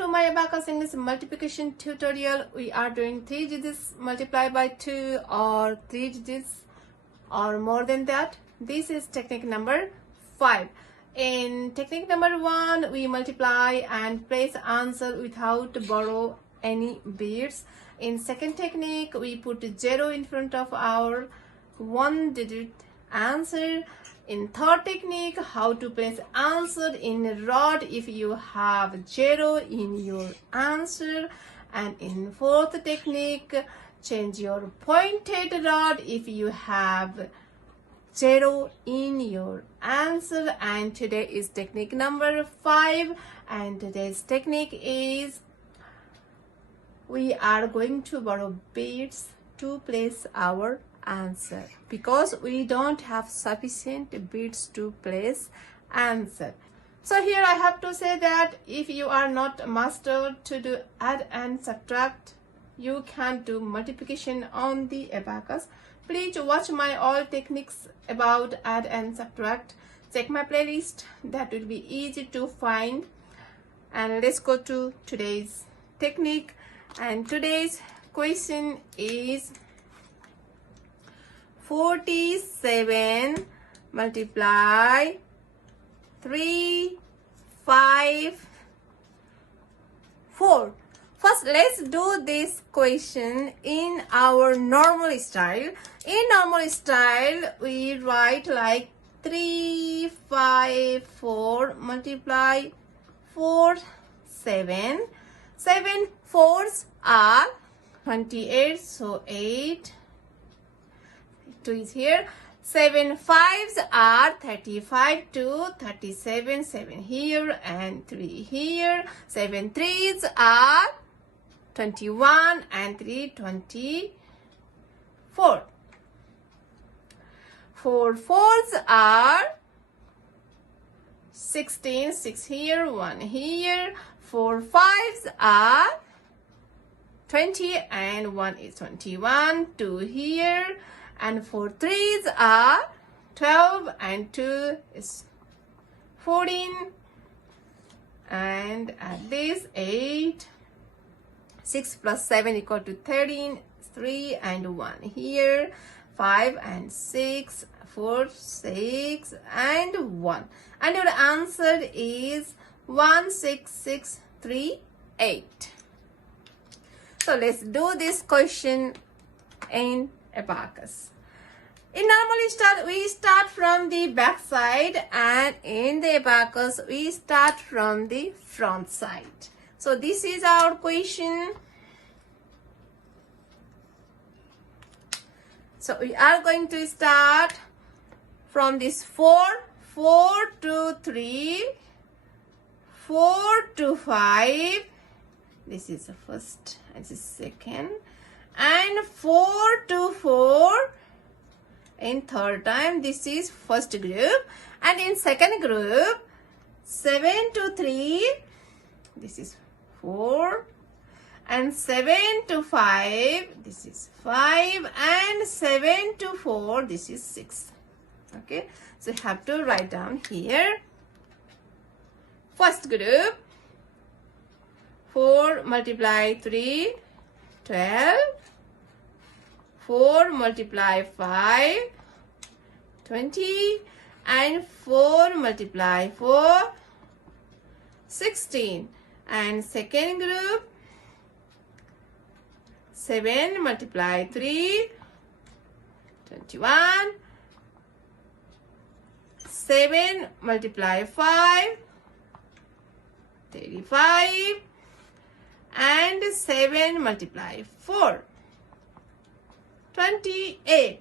to my Abacus English multiplication tutorial. We are doing 3 digits multiply by 2 or 3 digits or more than that. This is technique number 5. In technique number 1, we multiply and place answer without borrow any bits. In second technique, we put 0 in front of our 1 digit answer. In third technique, how to place answer in rod if you have 0 in your answer. And in fourth technique, change your pointed rod if you have 0 in your answer. And today is technique number 5, and today's technique is we are going to borrow bits to place our answer because we don't have sufficient bits to place answer. So here I have to say that if you are not master to do add and subtract, you can do multiplication on the abacus. Please watch my all techniques about add and subtract. Check my playlist, that will be easy to find. And let's go to today's technique. And today's question is 47 multiply 3, 5, 4. First, let's do this question in our normal style. In normal style, we write like 3, 5, 4 multiply 4, 7. 7 fours are 28, so 8. 2 is here. 7 fives are 35, 2, 37, 7 here and 3 here. 7 threes are 21 and 3, 24. 4 fours are 16, 6 here, 1 here. 4 fives are 20 and 1 is 21, 2 here. And 4 threes are 12 and 2 is 14. And at this 8, 6 plus 7 equal to 13, 3 and 1 here, 5 and 6, 4, 6 and 1. And your answer is 16638. So let's do this question in abacus. In normal style, we start from the back side, and in the abacus, we start from the front side. So this is our question. So we are going to start from this 4 to 3, 4 to 5. This is the first and the second. And 4 to 4 in third time. This is first group. And in second group, 7 to 3. This is 4. And 7 to 5. This is 5. And 7 to 4. This is 6. Okay. So you have to write down here. First group. 4 multiply 3. 12. 4 multiply 5, 20, and 4 multiply 4, 16. And second group, 7 multiply 3, 21, 7 multiply 5, 35, and 7 multiply 4, 28.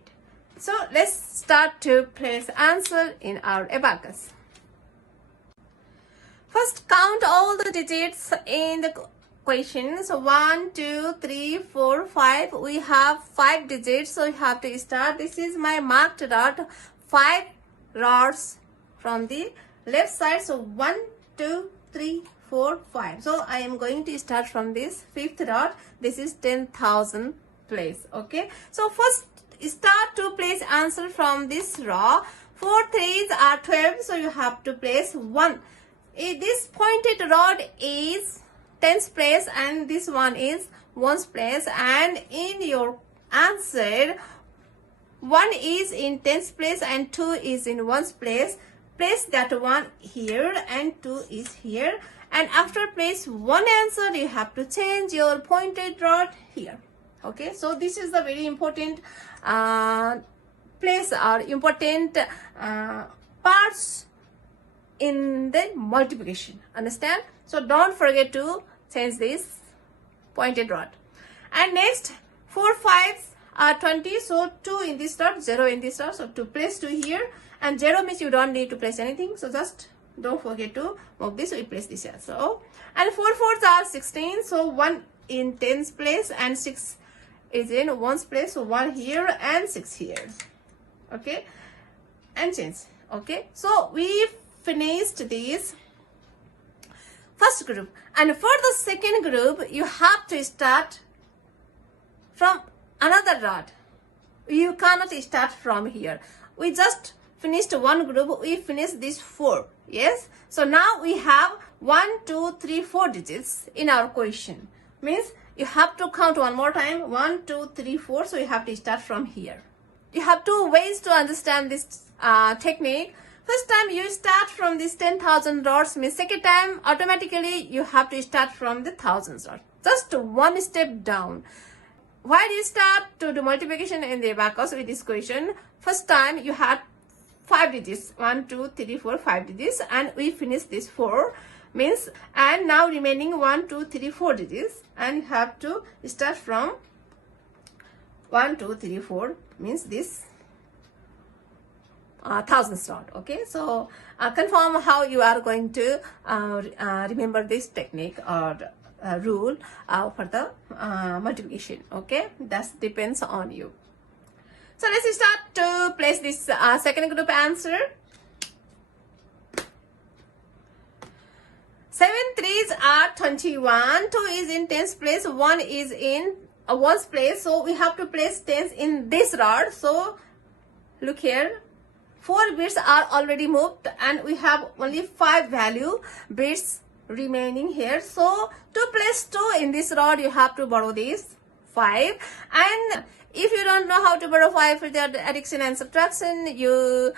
So let's start to place answer in our abacus. First, count all the digits in the question. So 1, 2, 3, 4, 5. We have 5 digits, so you have to start. This is my marked rod. 5 rods from the left side. So 1, 2, 3, 4, 5. So I am going to start from this 5th rod. This is 10,000 place. Okay, so first start to place answer from this row. 4 threes are 12, so you have to place 1. This pointed rod is tens place and this one is ones place, and in your answer 1 is in tens place and 2 is in ones place. Place that one here and 2 is here, and after place one answer you have to change your pointed rod here. Okay, so this is the very important place or important parts in the multiplication. Understand? So don't forget to change this pointed rod. And next 4 5s are 20, so 2 in this rod, 0 in this rod, so to place 2 here, and 0 means you don't need to place anything, so just don't forget to move this, we place this here. So, and 4 4s are 16, so 1 in tens place and 6 is in ones place, so 1 here and 6 here. Okay, and change. Okay, so we finished this first group, and for the second group you have to start from another rod. You cannot start from here. We just finished one group, we finished this 4. Yes, so now we have 1 2 3 4 digits in our question, means you have to count one more time, 1 2 3 4, so you have to start from here. You have 2 ways to understand this technique. First time you start from this 10,000 rods, means second time automatically you have to start from the thousands rod, just one step down. Why do you start to do multiplication in the abacus with this question? First time you had 5 digits, 1 2 3 4 5 digits, and we finished this 4, means, and now remaining 1 2 3 4 digits, and you have to start from 1 2 3 4, means this thousands rod. Okay, so confirm how you are going to remember this technique or rule for the multiplication. Okay, that depends on you. So let's start to place this second group answer. 7 3s are 21, 2 is in tens place, 1 is in ones place, so we have to place tens in this rod. So look here, 4 bits are already moved and we have only 5 value bits remaining here. So to place 2 in this rod you have to borrow this 5, and if you don't know how to borrow 5 for the addition and subtraction, you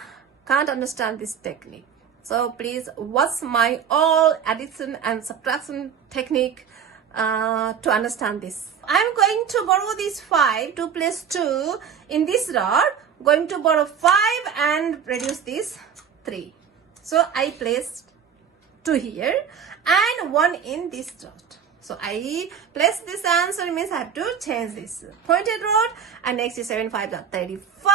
can't understand this technique. So please watch my all addition and subtraction technique to understand this. I'm going to borrow this 5 to place 2 in this rod, going to borrow 5 and reduce this 3. So I placed 2 here and 1 in this rod. So I place this answer, means I have to change this pointed rod, and next is 7 5 35.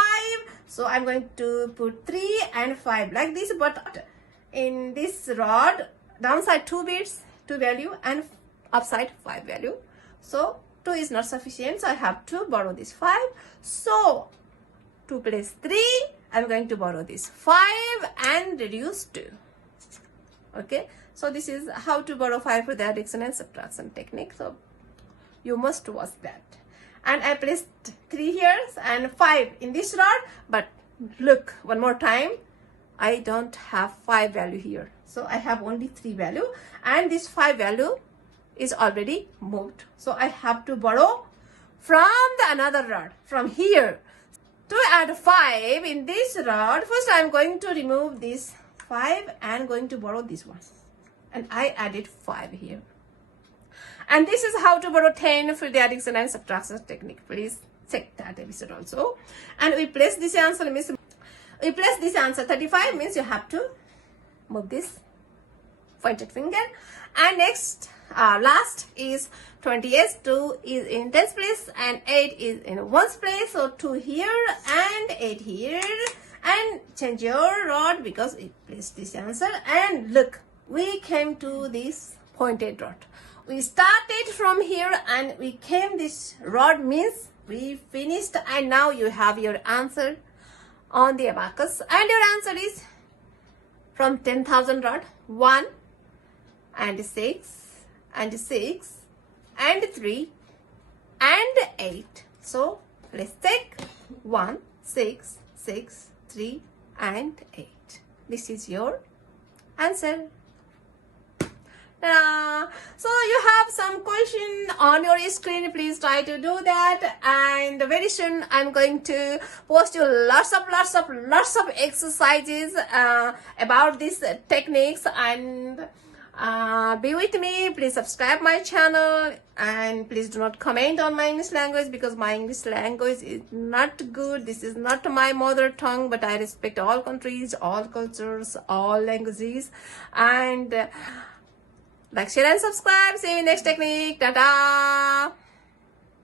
So I'm going to put 3 and 5 like this, but in this rod downside 2 bits, 2 value, and upside 5 value. So 2 is not sufficient, so I have to borrow this 5. So to place 3, I'm going to borrow this 5 and reduce 2. Okay, so this is how to borrow 5 for the addition and subtraction technique. So you must watch that. And I placed 3 here and 5 in this rod, but look one more time, I don't have 5 value here. So I have only 3 value, and this 5 value is already moved. So I have to borrow from the another rod from here. To add 5 in this rod, first I am going to remove this 5 and going to borrow this one, and I added 5 here. And this is how to borrow 10 for the addition and subtraction technique. Please check that episode also. And we place this answer, means we place this answer 35, means you have to move this pointed finger. And next last is 28. 2 is in tens place and 8 is in ones place, so 2 here and 8 here, and change your rod because it placed this answer. And look, we came to this pointed rod. We started from here and we came this rod, means we finished, and now you have your answer on the abacus, and your answer is from 10,000 rod 1 and 6 and 6 and 3 and 8. So let's take 1 6 6 3 and 8. This is your answer. So you have have some question on your screen, please try to do that. And very soon I'm going to post you lots of exercises about these techniques. And be with me. Please subscribe my channel, and please do not comment on my English language, because my English language is not good. This is not my mother tongue, but I respect all countries, all cultures, all languages. And like, share and subscribe. See you in next technique. Ta-ta.